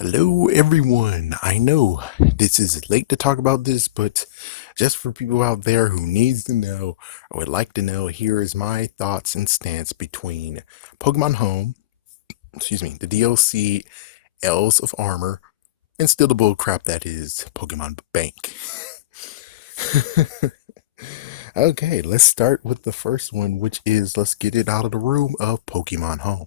Hello, everyone. I know this is late to talk about this, but just for people out there who needs to know or would like to know, here is my thoughts and stance between Pokemon Home, the DLC Elves of Armor, and still the bullcrap that is Pokemon Bank. Okay, let's start with the first one, which is let's get it out of the room of Pokemon Home.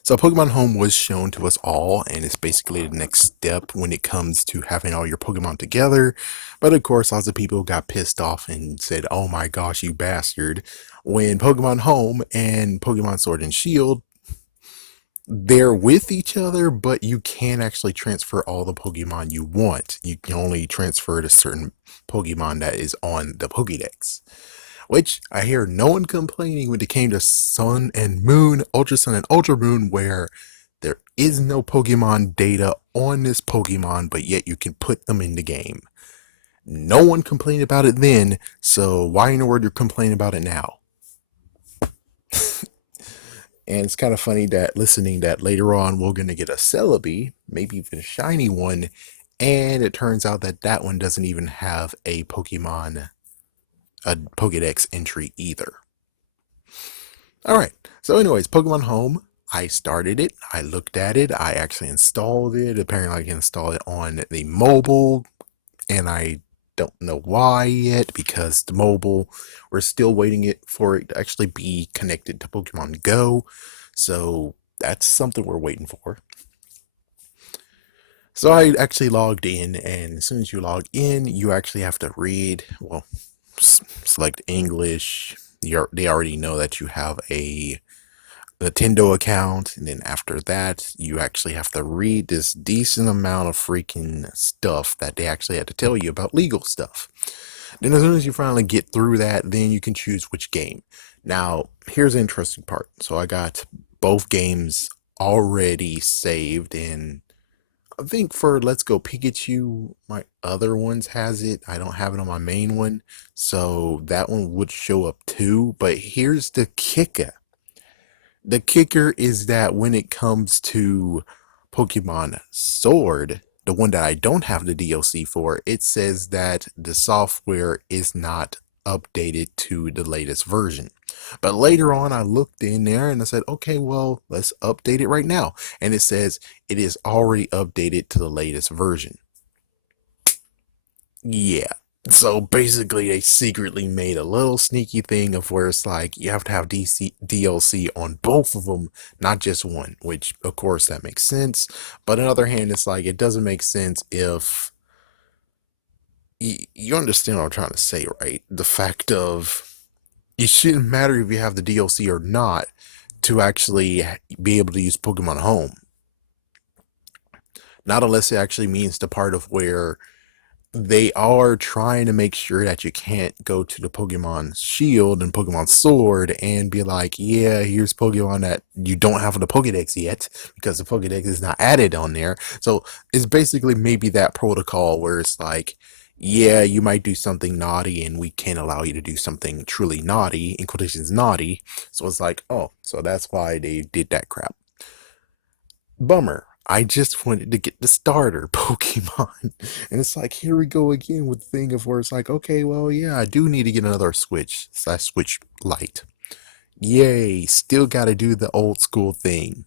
So Pokemon Home was shown to us all, and it's basically the next step when it comes to having all your Pokemon together. But of course, lots of people got pissed off and said, "Oh my gosh, you bastard!" When Pokemon Home and Pokemon Sword and Shield, they're with each other, but you can't actually transfer all the Pokemon you want. You can only transfer to certain Pokemon that is on the Pokédex. Which I hear no one complaining when it came to Sun and Moon, Ultra Sun and Ultra Moon, where there is no Pokemon data on this Pokemon, but yet you can put them in the game. No one complained about it then, so why in the world you're complaining about it now? And it's kind of funny that listening that later on we're going to get a Celebi, maybe even a shiny one, and it turns out that that one doesn't even have a Pokedex entry either. Alright, so anyways, Pokemon Home, I started it, I looked at it, I actually installed it. Apparently I can install it on the mobile, and I don't know why yet, because the mobile, we're still waiting for it to actually be connected to Pokemon Go, so that's something we're waiting for. So I actually logged in, and as soon as you log in, you actually have to read, well, select English. They already know that you have a Nintendo account, and then after that, you actually have to read this decent amount of freaking stuff that they actually had to tell you about legal stuff. Then as soon as you finally get through that, then you can choose which game. Now, here's the interesting part. So I got both games already saved, and I think for Let's Go Pikachu, my other ones has it. I don't have it on my main one, so that one would show up too. But here's the kicker. The kicker is that when it comes to Pokemon Sword, the one that I don't have the DLC for, it says that the software is not updated to the latest version. But later on, I looked in there and I said, okay, well, let's update it right now. And it says it is already updated to the latest version. Yeah. So basically, they secretly made a little sneaky thing of where it's like you have to have DLC on both of them, not just one, which of course that makes sense. But on the other hand, it's like it doesn't make sense if you understand what I'm trying to say, right? The fact of it shouldn't matter if you have the DLC or not to actually be able to use Pokemon Home. Not unless it actually means the part of where they are trying to make sure that you can't go to the Pokemon Shield and Pokemon Sword and be like, yeah, here's Pokemon that you don't have on the Pokedex yet because the Pokedex is not added on there. So it's basically maybe that protocol where it's like, yeah, you might do something naughty and we can't allow you to do something truly naughty, in quotations naughty. So it's like, oh, so that's why they did that crap. Bummer. I just wanted to get the starter Pokemon. And it's like, here we go again with the thing of where it's like, okay, well, yeah, I do need to get another Switch Lite. Yay, still gotta do the old school thing.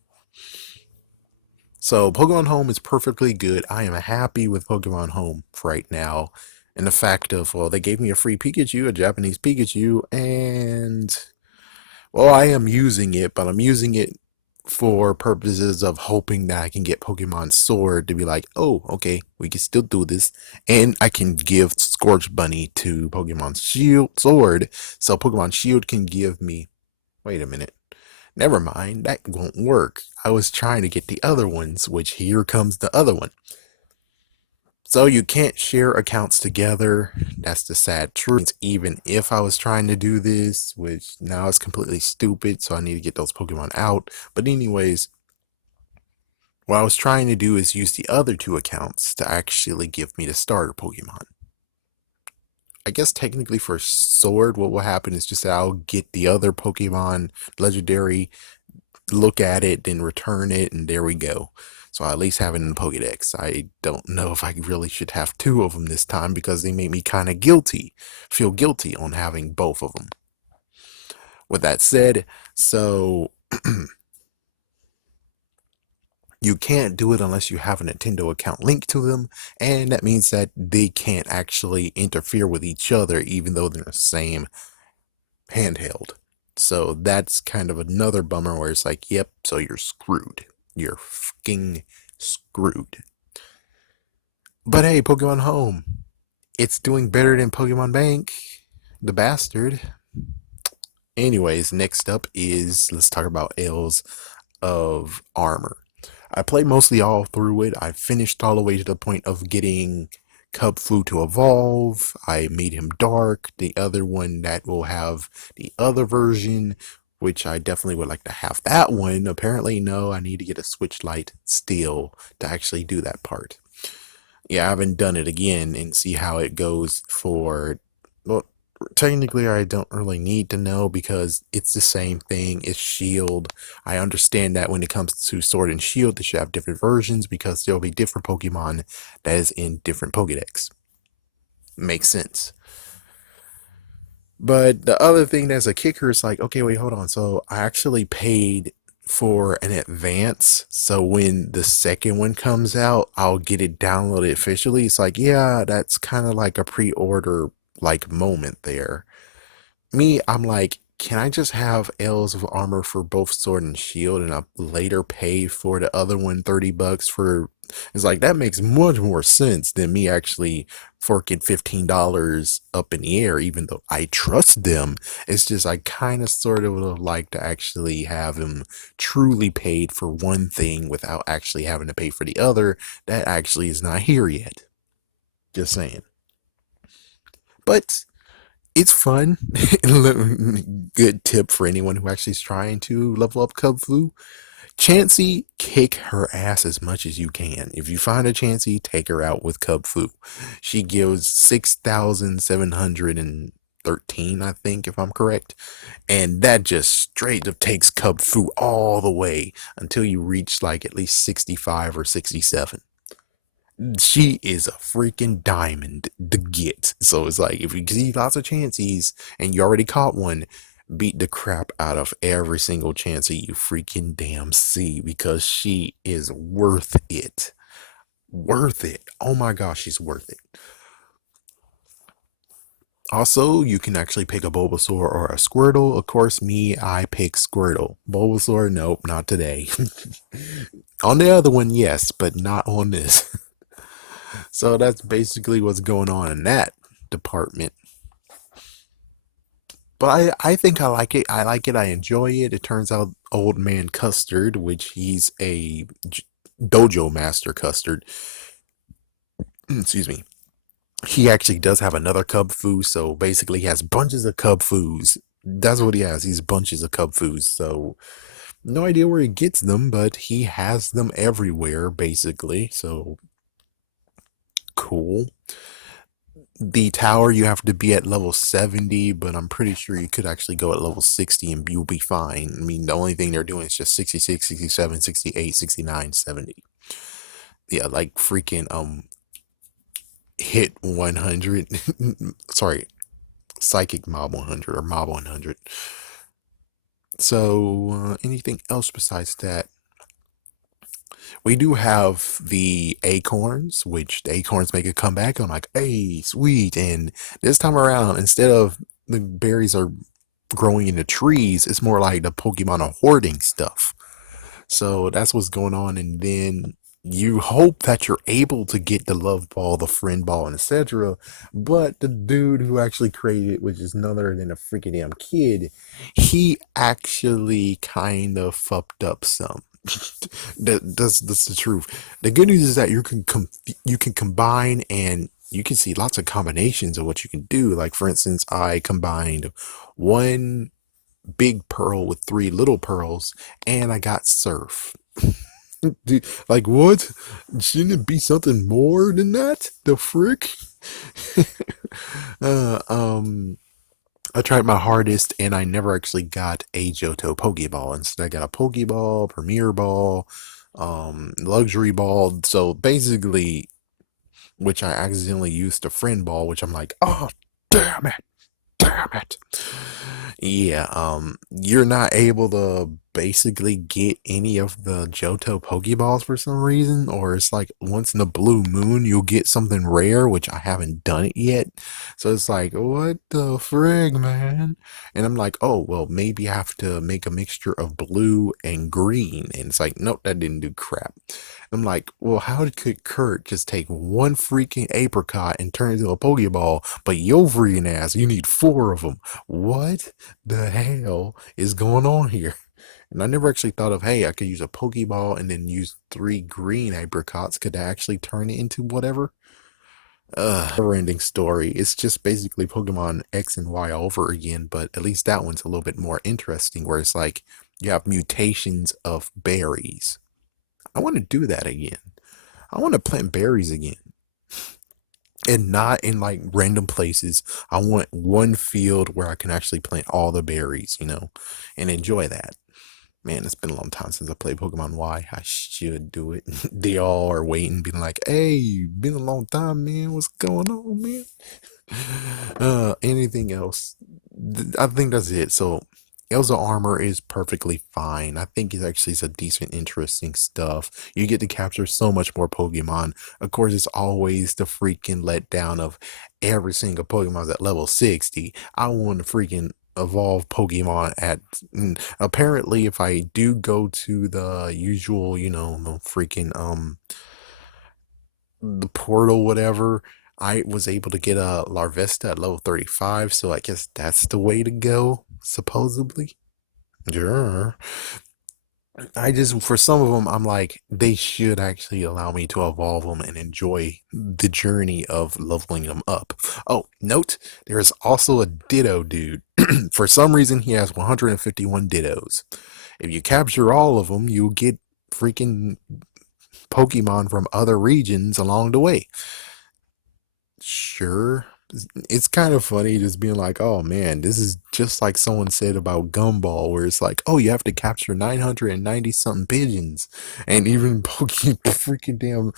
So Pokemon Home is perfectly good. I am happy with Pokemon Home right now. And the fact of, well, they gave me a free Pikachu, a Japanese Pikachu, and well, I am using it, but I'm using it for purposes of hoping that I can get Pokemon Sword to be like, oh, okay, we can still do this. And I can give Scorch Bunny to Pokemon Sword, so Pokemon Shield can give me. Wait a minute. Never mind, that won't work. I was trying to get the other ones, which here comes the other one. So you can't share accounts together. That's the sad truth. Even if I was trying to do this, which now is completely stupid, so I need to get those Pokemon out. But anyways, what I was trying to do is use the other two accounts to actually give me the starter Pokemon. I guess technically for Sword, what will happen is just that I'll get the other Pokemon legendary, look at it, then return it, and there we go. So I at least have it in the Pokédex. I don't know if I really should have two of them this time because they made me kind of feel guilty on having both of them. With that said, so you can't do it unless you have a Nintendo account linked to them, and that means that they can't actually interfere with each other even though they're the same handheld. So that's kind of another bummer where it's like, yep, so you're screwed. You're fucking screwed. But hey, Pokemon Home, it's doing better than Pokemon Bank, the bastard. Anyways, next up is let's talk about Ales of Armor. I played mostly all through it. I finished all the way to the point of getting Kubfu to evolve. I made him dark. The other one that will have the other version, which I definitely would like to have that one. Apparently, no, I need to get a Switch Lite still to actually do that part. Yeah, I haven't done it again and see how it goes for. Well, technically, I don't really need to know because it's the same thing. It's Shield. I understand that when it comes to Sword and Shield, they should have different versions because there'll be different Pokemon that is in different Pokedex. Makes sense. But the other thing that's a kicker is like, okay, wait, hold on. So I actually paid for an advance. So when the second one comes out, I'll get it downloaded officially. It's like, yeah, that's kind of like a pre-order like moment there. Me, I'm like, can I just have Ales of Armor for both Sword and Shield and I later pay for the other one $30 for it's like that makes much more sense than me actually forking $15 up in the air, even though I trust them. It's just I kind of sort of would like to actually have them truly paid for one thing without actually having to pay for the other that actually is not here yet. Just saying. But it's fun. Good tip for anyone who actually is trying to level up Kubfu. Chansey, kick her ass as much as you can. If you find a Chansey, take her out with Kubfu. She gives 6,713, I think, if I'm correct. And that just straight up takes Kubfu all the way until you reach like at least 65 or 67. She is a freaking diamond to get. So it's like if you see lots of chances and you already caught one, beat the crap out of every single chance that you freaking damn see because she is worth it. Worth it. Oh my gosh, she's worth it. Also, you can actually pick a Bulbasaur or a Squirtle. Of course, me, I pick Squirtle. Bulbasaur, nope, not today. On the other one, yes, but not on this. So that's basically what's going on in that department. But I think I like it. I like it. I enjoy it. It turns out Old Man Custard, which he's a dojo master Custard. Excuse me. He actually does have another Kubfu, so basically he has bunches of Kubfus. That's what he has. He's bunches of Kubfus. So no idea where he gets them, but he has them everywhere, basically. So cool. The tower you have to be at level 70, but I'm pretty sure you could actually go at level 60 and you'll be fine. I mean, the only thing they're doing is just 66, 67, 68, 69, 70. Yeah, like freaking hit 100. Sorry, psychic mob 100 or mob 100. So, anything else besides that? We do have the acorns, which the acorns make a comeback. I'm like, hey, sweet. And this time around, instead of the berries are growing into trees, it's more like the Pokemon are hoarding stuff. So that's what's going on. And then you hope that you're able to get the love ball, the friend ball, and etc. But the dude who actually created it, which is none other than a freaking damn kid, he actually kind of fucked up some. That's the truth. The good news is that you can combine and you can see lots of combinations of what you can do. Like for instance, I combined one big pearl with three little pearls, and I got surf. Dude, like what? Shouldn't it be something more than that? The frick? uh, um, I tried my hardest and I never actually got a Johto Pokeball. Instead, I got a Pokeball, Premier Ball, luxury ball. So basically, which I accidentally used a friend ball, which I'm like, oh, damn it. Damn it. Yeah, you're not able to basically get any of the Johto Pokeballs for some reason, or it's like once in a blue moon you'll get something rare, which I haven't done it yet. So it's like, what the frig, man? And I'm like, oh, well, maybe I have to make a mixture of blue and green. And it's like, nope, that didn't do crap. I'm like, well, how could Kurt just take one freaking apricot and turn it into a Pokeball, but your freaking ass, you need four of them? What the hell is going on here? And I never actually thought of, hey, I could use a Pokeball and then use three green apricots. Could I actually turn it into whatever? Never ending story. It's just basically Pokemon X and Y over again, but at least that one's a little bit more interesting, where it's like you have mutations of berries. I want to do that again. I want to plant berries again. And not in like random places. I want one field where I can actually plant all the berries, and enjoy that. Man, it's been a long time since I played Pokemon Y. I should do it. They all are waiting, being like, hey, been a long time, man. What's going on, man? Anything else? I think that's it. So, Elsa armor is perfectly fine. I think it's actually a decent, interesting stuff. You get to capture so much more Pokemon. Of course, it's always the freaking letdown of every single Pokemon's at level 60. I want to freaking evolve Pokemon at apparently if I do go to the usual, the freaking the portal, whatever, I was able to get a Larvesta at level 35, so I guess that's the way to go, supposedly. Yeah. I just, for some of them, I'm like, they should actually allow me to evolve them and enjoy the journey of leveling them up. Oh, note, there is also a Ditto dude. For some reason, he has 151 Dittos. If you capture all of them, you'll get freaking Pokemon from other regions along the way. Sure. It's kind of funny just being like, oh man, this is just like someone said about Gumball, where it's like, oh, you have to capture 990 something pigeons. And even freaking damn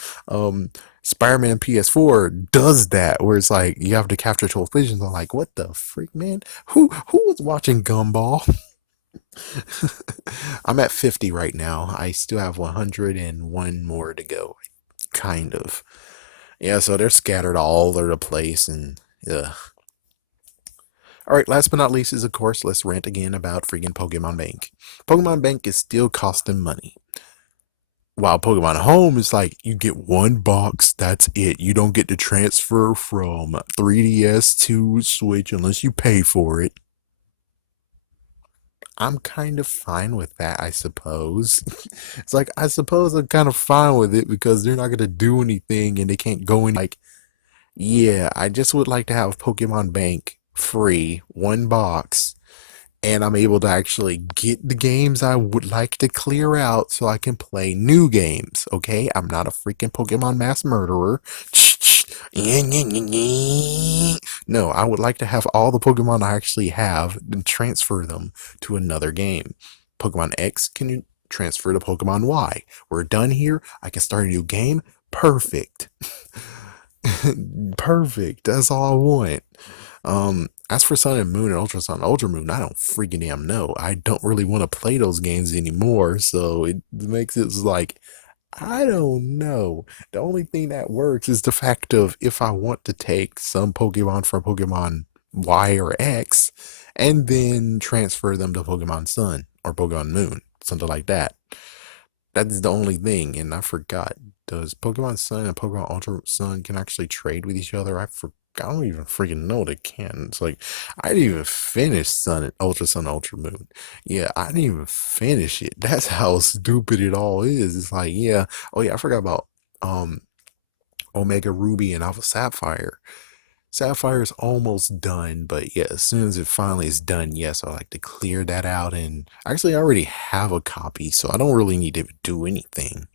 Spider-Man PS4 does that, where it's like you have to capture 12 pigeons. I'm like, what the freak, man? Who was watching Gumball? I'm at 50 right now. I still have 101 more to go. Kind of. Yeah, so they're scattered all over the place, and ugh. All right, last but not least is, of course, let's rant again about freaking Pokemon Bank. Pokemon Bank is still costing money. While Pokemon Home is like, you get one box, that's it. You don't get to transfer from 3DS to Switch unless you pay for it. I'm kind of fine with that, I suppose. It's like, I suppose I'm kind of fine with it because they're not going to do anything and they can't go in. Like, yeah, I just would like to have Pokemon Bank free, one box, and I'm able to actually get the games I would like to clear out so I can play new games. Okay, I'm not a freaking Pokemon mass murderer. No, I would like to have all the Pokemon I actually have and transfer them to another game. Pokemon X can you transfer to Pokemon Y. We're done here. I can start a new game. Perfect. Perfect. That's all I want. As for Sun and Moon and Ultra Sun, Ultra Moon, I don't freaking damn know. I don't really want to play those games anymore, so it makes it like, I don't know. The only thing that works is the fact of if I want to take some Pokemon from Pokemon Y or X and then transfer them to Pokemon Sun or Pokemon Moon, something like that. That's the only thing, and I forgot. Does Pokemon Sun and Pokemon Ultra Sun can actually trade with each other? I don't even freaking know they can. It's like I didn't even finish Sun, Ultra Moon. Yeah, I didn't even finish it. That's how stupid it all is. It's like, yeah, oh yeah, I forgot about um Omega Ruby and Alpha Sapphire. Sapphire is almost done, but yeah, as soon as it finally is done, yes, I like to clear that out. And actually, I already have a copy, so I don't really need to do anything.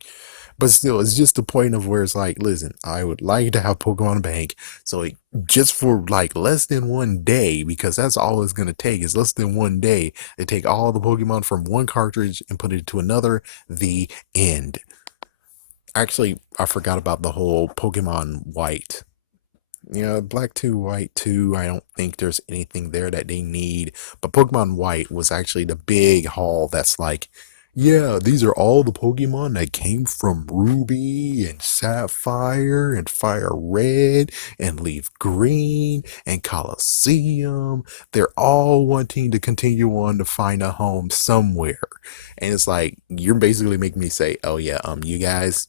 But still, it's just the point of where it's like, listen, I would like to have Pokemon Bank, so just for like less than one day, because that's all it's gonna take is less than one day. They take all the Pokemon from one cartridge and put it to another. The end. Actually, I forgot about the whole Pokemon White. Yeah, Black 2, White 2, I don't think there's anything there that they need. But Pokemon White was actually the big haul that's like, yeah, these are all the Pokemon that came from Ruby and Sapphire and Fire Red and Leaf Green and Colosseum. They're all wanting to continue on to find a home somewhere. And it's like, you're basically making me say, oh yeah, you guys,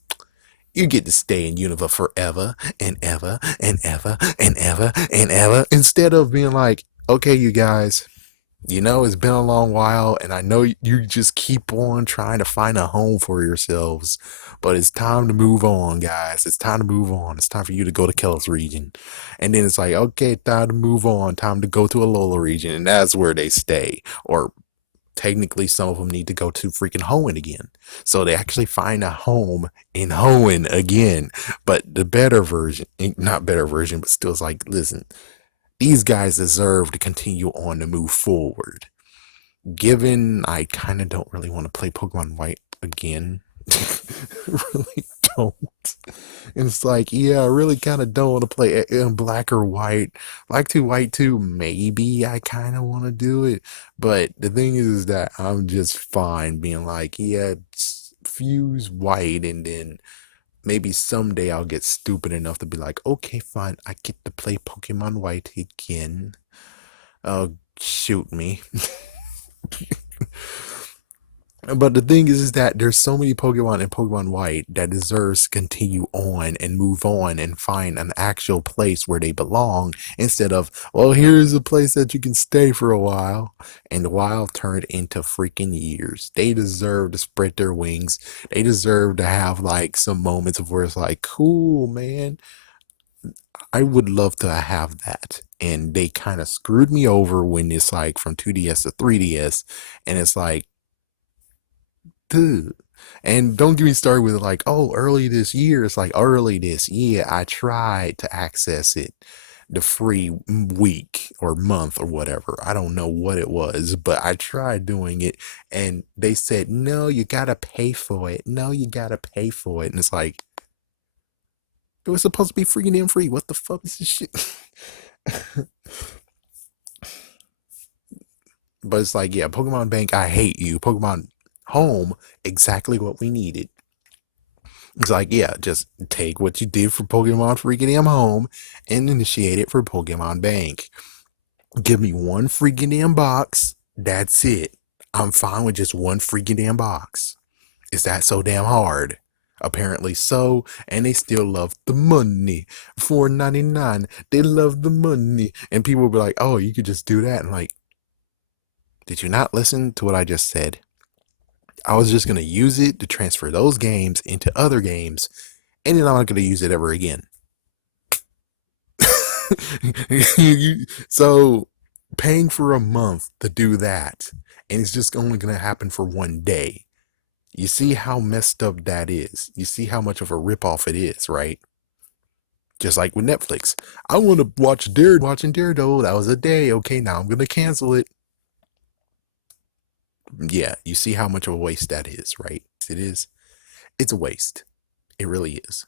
you get to stay in Unova forever and ever and ever and ever and ever, instead of being like, okay, you guys, it's been a long while, and I know you just keep on trying to find a home for yourselves, but it's time to move on, guys. It's time to move on. It's time for you to go to Kelos region. And then it's like, okay, time to move on. Time to go to Alola region, and that's where they stay. Or technically some of them need to go to freaking Hoenn again. So they actually find a home in Hoenn again. But the better version, not better version, but still it's like, listen, these guys deserve to continue on to move forward. Given I kind of don't really want to play Pokemon White again. Really don't. And it's like, yeah, I really kind of don't want to play Black or White. Black 2, White 2, maybe I kind of want to do it. But the thing is that I'm just fine being like, yeah, fuse White, and then maybe someday I'll get stupid enough to be like, okay, fine, I get to play Pokemon White again. Oh, shoot me. But the thing is that there's so many Pokemon in Pokemon White that deserves to continue on and move on and find an actual place where they belong, instead of, well, here's a place that you can stay for a while, and the while turned into freaking years. They deserve to spread their wings. They deserve to have like some moments of where it's like, cool, man, I would love to have that. And they kind of screwed me over when it's like from 2DS to 3DS, and it's like, dude. And don't get me started with like, oh, early this year. It's like, early this year, I tried to access it the free week or month or whatever. I don't know what it was, but I tried doing it, and they said, no, you gotta pay for it. No, you gotta pay for it. And it's like, it was supposed to be freaking damn free. What the fuck is this shit? But it's like, yeah, Pokemon Bank, I hate you. Pokemon Home, exactly what we needed. It's like, yeah, just take what you did for Pokemon freaking damn Home and initiate it for Pokemon Bank. Give me one freaking damn box. That's it. I'm fine with just one freaking damn box. Is that so damn hard? Apparently so, and they still love the money. $4.99. They love the money. And people will be like, oh, you could just do that. And like, did you not listen to what I just said? I was just going to use it to transfer those games into other games, and then I'm not going to use it ever again. So paying for a month to do that, and it's just only going to happen for one day. You see how messed up that is. You see how much of a ripoff it is, right? Just like with Netflix. I want to watch watching Daredevil. That was a day. Okay, now I'm going to cancel it. Yeah, you see how much of a waste that is, right? It is. It's a waste. It really is.